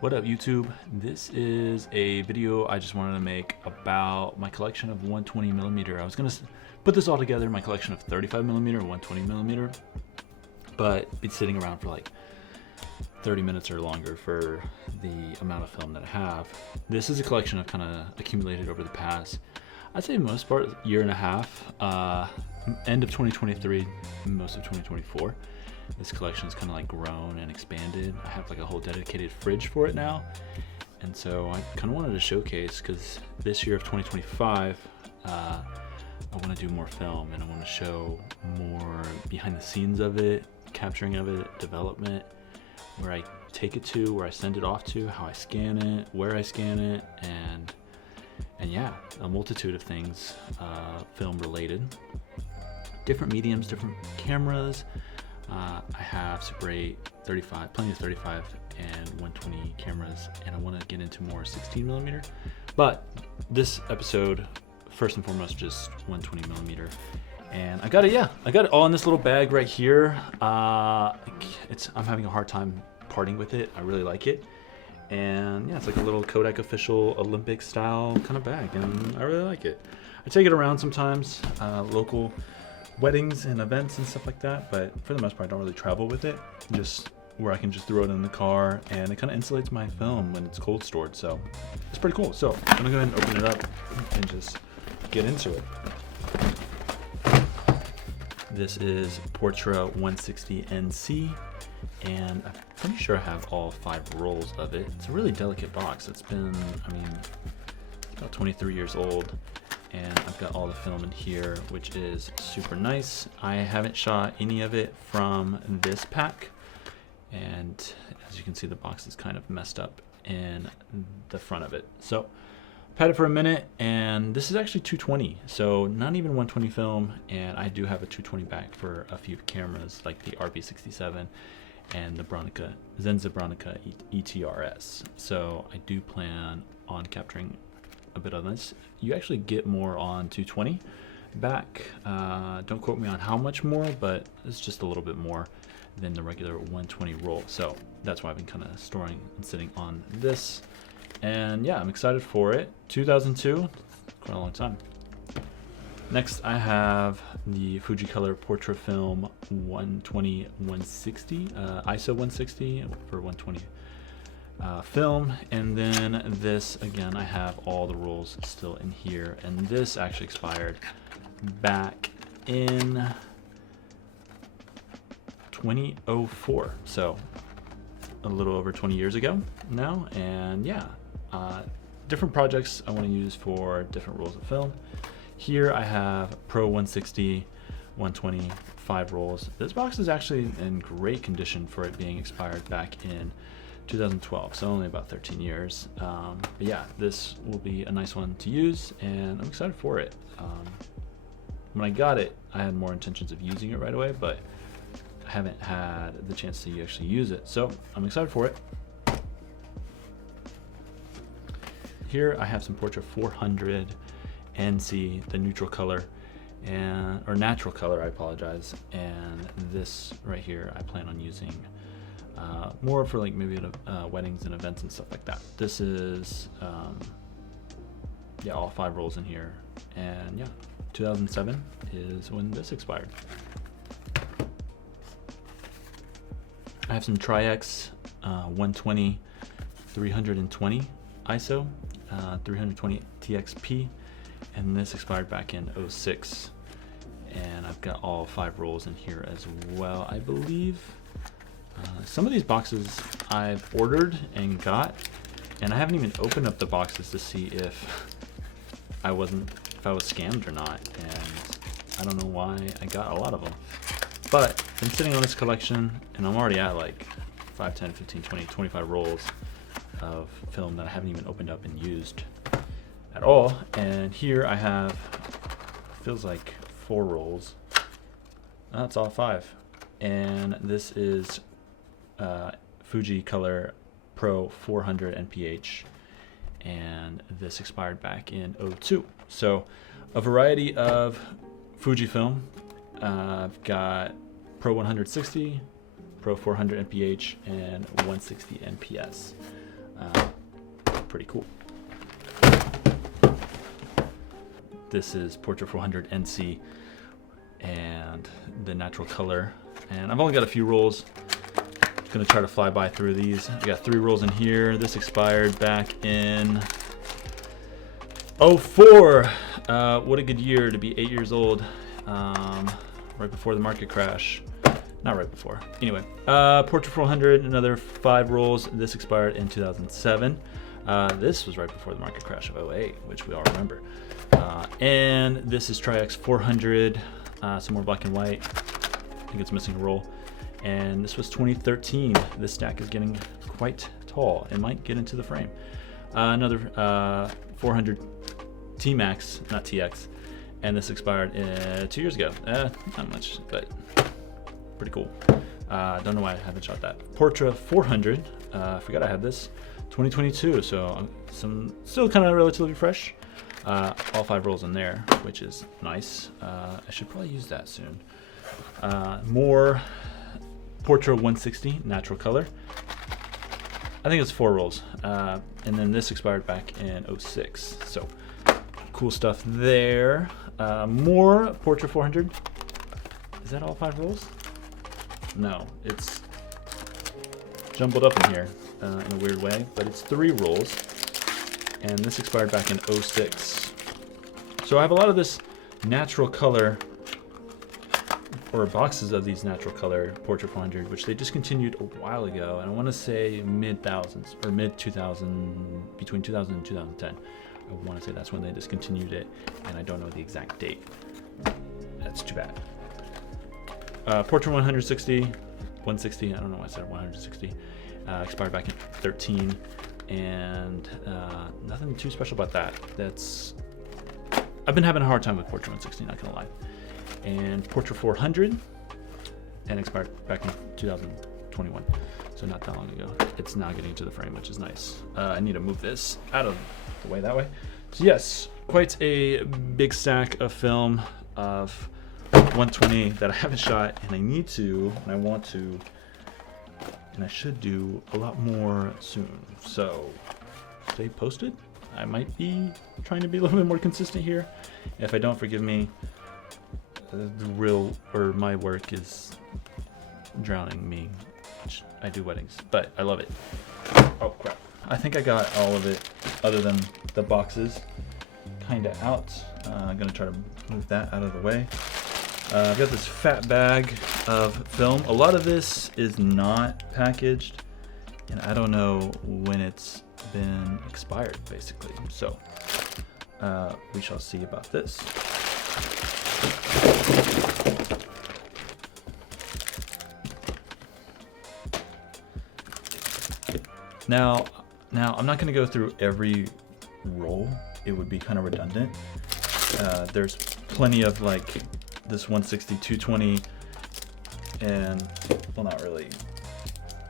What up YouTube? This is a video I just wanted to make about my collection of 120mm. I was gonna put this all together, my collection of 35mm, 120mm, but it's sitting around for like 30 minutes or longer for the amount of film that I have. This is a collection I've kind of accumulated over the past, I'd say most part, year and a half, end of 2023, most of 2024. This collection has kind of like grown and expanded. I have like a whole dedicated fridge for it now. And so I kind of wanted to showcase, because this year of 2025, I want to do more film and I want to show more behind the scenes of it, capturing of it, development, where I take it to, where I send it off to, how I scan it, where I scan it, and yeah, a multitude of things film related. Different mediums, different cameras. I have Super 8, 35, plenty of 35 and 120 cameras, and I want to get into more 16mm. But this episode, first and foremost, just 120mm. And I got it all in this little bag right here. I'm having a hard time parting with it. I really like it. And yeah, it's like a little Kodak official Olympic style kind of bag, and I really like it. I take it around sometimes, local weddings and events and stuff like that, but for the most part I don't really travel with it, just where I can just throw it in the car, and it kind of insulates my film when it's cold stored, so it's pretty cool. So I'm gonna go ahead and open it up and just get into it. This is Portra 160 NC, and I'm pretty sure I have all 5 rolls of it. It's a really delicate box. It's been, it's about 23 years old. And I've got all the film in here, which is super nice. I haven't shot any of it from this pack, and as you can see, the box is kind of messed up in the front of it. So I've had it for a minute, and this is actually 220, so not even 120 film, and I do have a 220 back for a few cameras like the RP67 and the Zenza Bronica ETRS. So I do plan on capturing a bit of this. You actually get more on 220 back. Don't quote me on how much more, but it's just a little bit more than the regular 120 roll. So that's why I've been kind of storing and sitting on this. And yeah, I'm excited for it. 2002, quite a long time. Next, I have the Fujicolor Portra Film 120 160, ISO 160 for 120 film, and then this again, I have all the rolls still in here, and this actually expired back in 2004, so a little over 20 years ago now. And yeah, different projects I want to use for different rolls of film. Here I have Pro 160 120 5 rolls. This box is actually in great condition for it being expired back in 2012, so only about 13 years. But yeah, this will be a nice one to use, and I'm excited for it. When I got it, I had more intentions of using it right away, but I haven't had the chance to actually use it, so I'm excited for it. Here I have some Portra 400 NC, the neutral color, or natural color, I apologize, and this right here I plan on using more for like maybe weddings and events and stuff like that. This is yeah, all 5 rolls in here, and yeah, 2007 is when this expired. I have some Tri-X 120 320 ISO 320 TXP, and this expired back in 06, and I've got all 5 rolls in here as well, I believe. Some of these boxes I've ordered and got, and I haven't even opened up the boxes to see if I was scammed or not, and I don't know why I got a lot of them. But I'm sitting on this collection, and I'm already at like 5, 10, 15, 20, 25 rolls of film that I haven't even opened up and used at all. And here I have, feels like 4 rolls. That's all 5. And this is Fujicolor Pro 400 NPH, and this expired back in 02. So a variety of Fujifilm. I've got Pro 160, Pro 400 NPH, and 160 NPS. Pretty cool. This is Portra 400 NC and the natural color. And I've only got a few rolls. Gonna try to fly by through these. I got 3 rolls in here. This expired back in '04. What a good year to be 8 years old. Right before the market crash. Not right before. Anyway, Portra 400, another 5 rolls. This expired in 2007. This was right before the market crash of '08, which we all remember. And this is Tri-X 400, some more black and white. I think it's missing a roll. And this was 2013. This stack is getting quite tall. It might get into the frame. Another 400 T-Max, not TX. And this expired 2 years ago. Not much, but pretty cool. Don't know why I haven't shot that. Portra 400, forgot I had this. 2022, so still kind of relatively fresh. All 5 rolls in there, which is nice. I should probably use that soon. More Portra 160 natural color. I think it's 4 rolls. And then this expired back in '06. So cool stuff there. More Portra 400. Is that all 5 rolls? No, it's jumbled up in here in a weird way, but it's 3 rolls. And this expired back in '06. So I have a lot of this natural color, or boxes of these natural color Portra 400, which they discontinued a while ago, and I want to say mid-thousands or mid-2000, between 2000 and 2010. I want to say that's when they discontinued it, and I don't know the exact date. That's too bad. Portra 160, I don't know why I said 160, expired back in 13, and nothing too special about that. I've been having a hard time with Portra 160, not gonna lie. And Portra 400, and expired back in 2021, so not that long ago. It's now getting to the frame, which is nice. I need to move this out of the way that way. So yes, quite a big stack of film of 120 that I haven't shot, and I need to, and I want to, and I should do a lot more soon. So stay posted. I might be trying to be a little bit more consistent here. If I don't, forgive me. My work is drowning me. I do weddings, but I love it. Oh crap. I think I got all of it other than the boxes kind of out. I'm gonna try to move that out of the way. I've got this fat bag of film. A lot of this is not packaged, and I don't know when it's been expired, basically. So we shall see about this. Now I'm not going to go through every roll. It would be kind of redundant. There's plenty of like this 160, 220, and well, not really.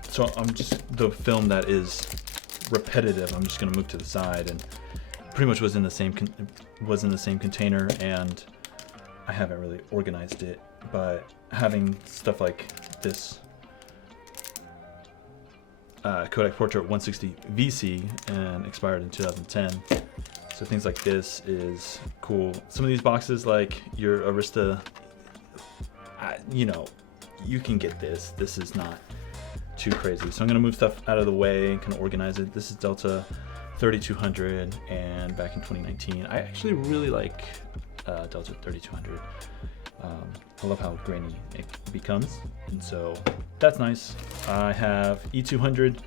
So I'm just, the film that is repetitive, I'm just going to move to the side, and pretty much was in the same container, and I haven't really organized it. But having stuff like this Kodak Portra 160 VC and expired in 2010. So things like this is cool. Some of these boxes, like your Arista, you can get this. This is not too crazy. So I'm gonna move stuff out of the way and kind of organize it. This is Delta 3200, and back in 2019. I actually really like Delta 3200. I love how grainy it becomes, and so that's nice. I have E200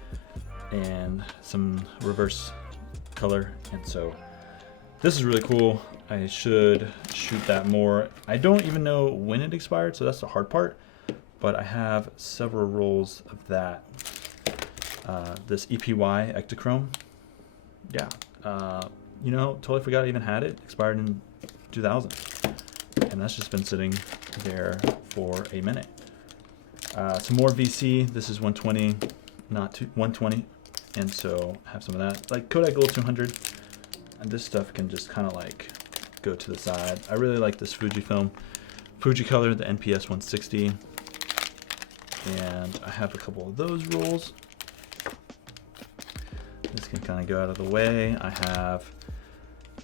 and some reverse color, and so this is really cool. I should shoot that more. I don't even know when it expired, so that's the hard part, but I have several rolls of that. This EPY Ektachrome, yeah, totally forgot I even had it. Expired in 2000, and that's just been sitting there for a minute. Some more VC. This is 120, not 120, and so I have some of that. Like Kodak Gold 200, and this stuff can just kind of like go to the side. I really like this Fujifilm, Fujicolor, the NPS 160, and I have a couple of those rolls. can kind of go out of the way. I have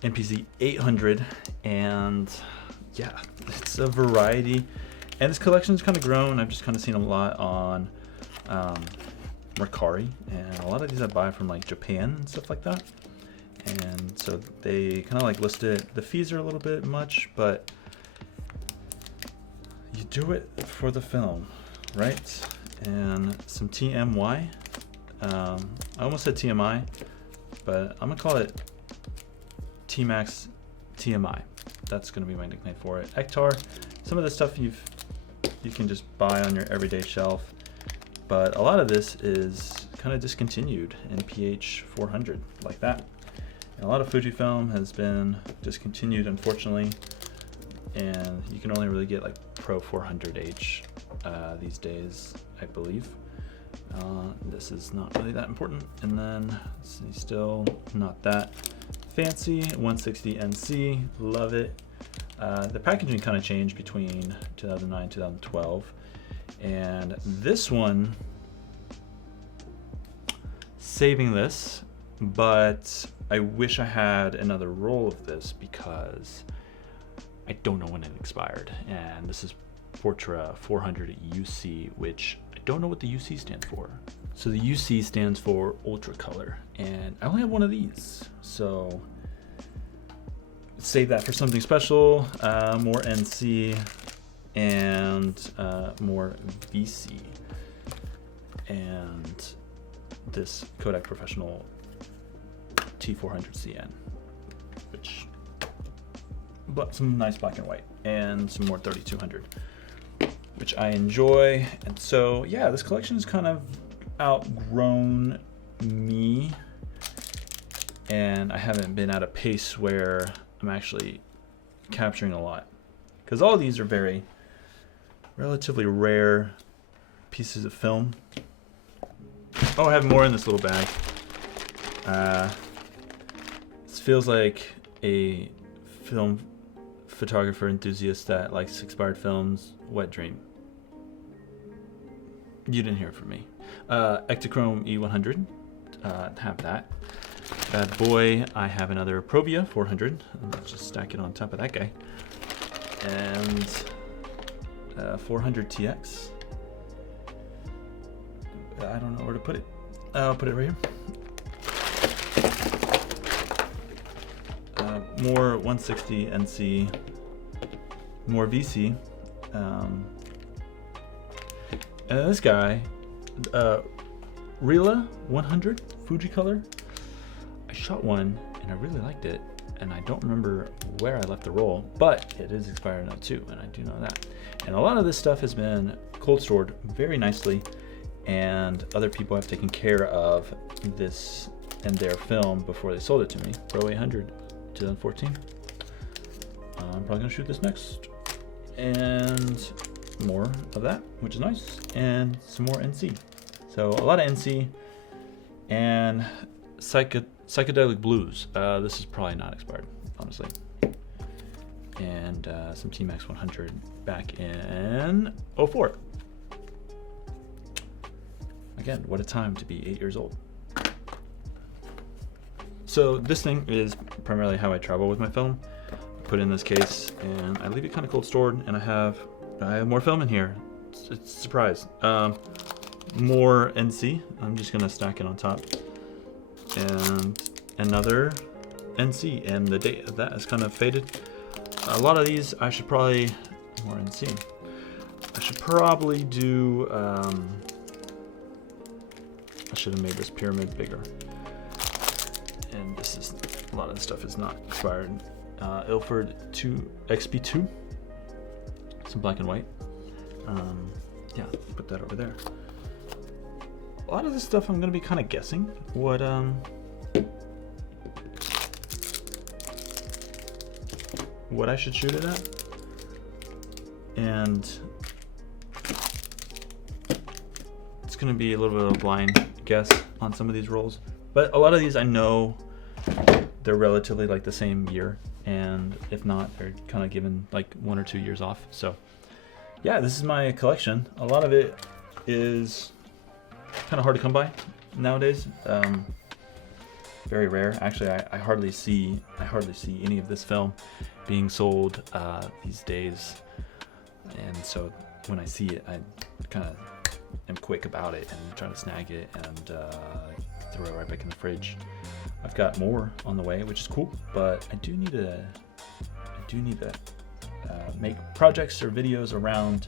NPZ 800, and yeah, it's a variety. And this collection's kind of grown. I've just kind of seen a lot on Mercari, and a lot of these I buy from like Japan and stuff like that. And so they kind of like listed, the fees are a little bit much, but you do it for the film, right? And some TMY. I almost said TMI, but I'm gonna call it T-Max TMI. That's gonna be my nickname for it. Ektar, some of the stuff you can just buy on your everyday shelf, but a lot of this is kind of discontinued in PH 400 like that. And a lot of Fujifilm has been discontinued, unfortunately, and you can only really get like Pro 400H these days, I believe. This is not really that important. And then still not that fancy. 160 NC, love it. The packaging kind of changed between 2009 and 2012, and this one, saving this, but I wish I had another roll of this because I don't know when it expired. And this is Portra 400 UC, which I don't know what the UC stands for. So the UC stands for Ultra Color, and I only have one of these, so save that for something special. More NC and more VC, and this Kodak Professional T400CN, which some nice black and white, and some more 3200, which I enjoy. And so yeah, this collection has kind of outgrown me, and I haven't been at a pace where I'm actually capturing a lot, because all of these are very relatively rare pieces of film. Oh, I have more in this little bag. This feels like a film photographer enthusiast that likes expired films wet dream. You didn't hear it from me. Ektachrome E100, have that. Bad boy, I have another Provia 400. Let's just stack it on top of that guy. And 400 TX. I don't know where to put it. I'll put it right here. More 160 NC, more VC. And this guy, Rila 100 Fuji Color. I shot one and I really liked it, and I don't remember where I left the roll, but it is expired now too, and I do know that. And a lot of this stuff has been cold stored very nicely, and other people have taken care of this and their film before they sold it to me. Pro 800 2014. I'm probably gonna shoot this next, and more of that, which is nice, and some more NC. So a lot of NC and psychedelic blues. This is probably not expired, honestly. And some T-Max 100 back in 04. Again, what a time to be 8 years old. So this thing is primarily how I travel with my film. I put it in this case and I leave it kind of cold stored, and I have more film in here. It's a surprise. More NC. I'm just gonna stack it on top. And another NC, and the date of that is kind of faded. A lot of these I should probably, more NC. I should probably do, I should have made this pyramid bigger. And this is, a lot of the stuff is not expired. Ilford 2 XP2, some black and white. Yeah, put that over there. A lot of this stuff I'm gonna be kind of guessing what I should shoot it at, and it's gonna be a little bit of a blind guess on some of these rolls. But a lot of these I know they're relatively like the same year, and if not, they're kind of given like 1 or 2 years off. So yeah, this is my collection. A lot of it is kind of hard to come by nowadays. very rare. Actually, I hardly see any of this film being sold these days, and so when I see it, I kind of am quick about it and try to snag it and throw it right back in the fridge. I've got more on the way, which is cool, but I do need to make projects or videos around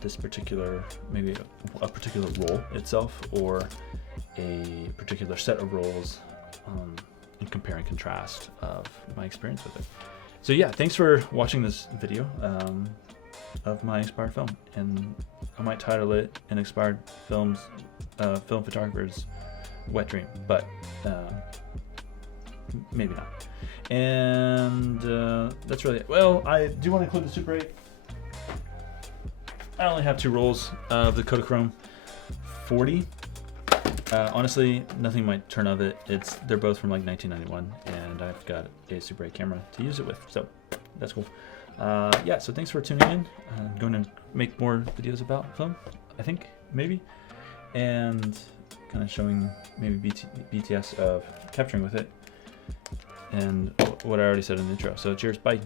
this particular, maybe a particular role itself, or a particular set of roles, and compare and contrast of my experience with it. So yeah, thanks for watching this video of my inspired film, and I might title it an Inspired Film Photographer's Wet Dream, but maybe not. And that's really it. Well, I do want to include the Super 8. I only have 2 rolls of the Kodachrome 40. Honestly, nothing might turn of it. They're both from like 1991, and I've got a Super 8 camera to use it with, so that's cool. Yeah, so thanks for tuning in. I'm going to make more videos about film, I think, maybe, and kind of showing maybe BTS of capturing with it, and what I already said in the intro. So cheers, bye.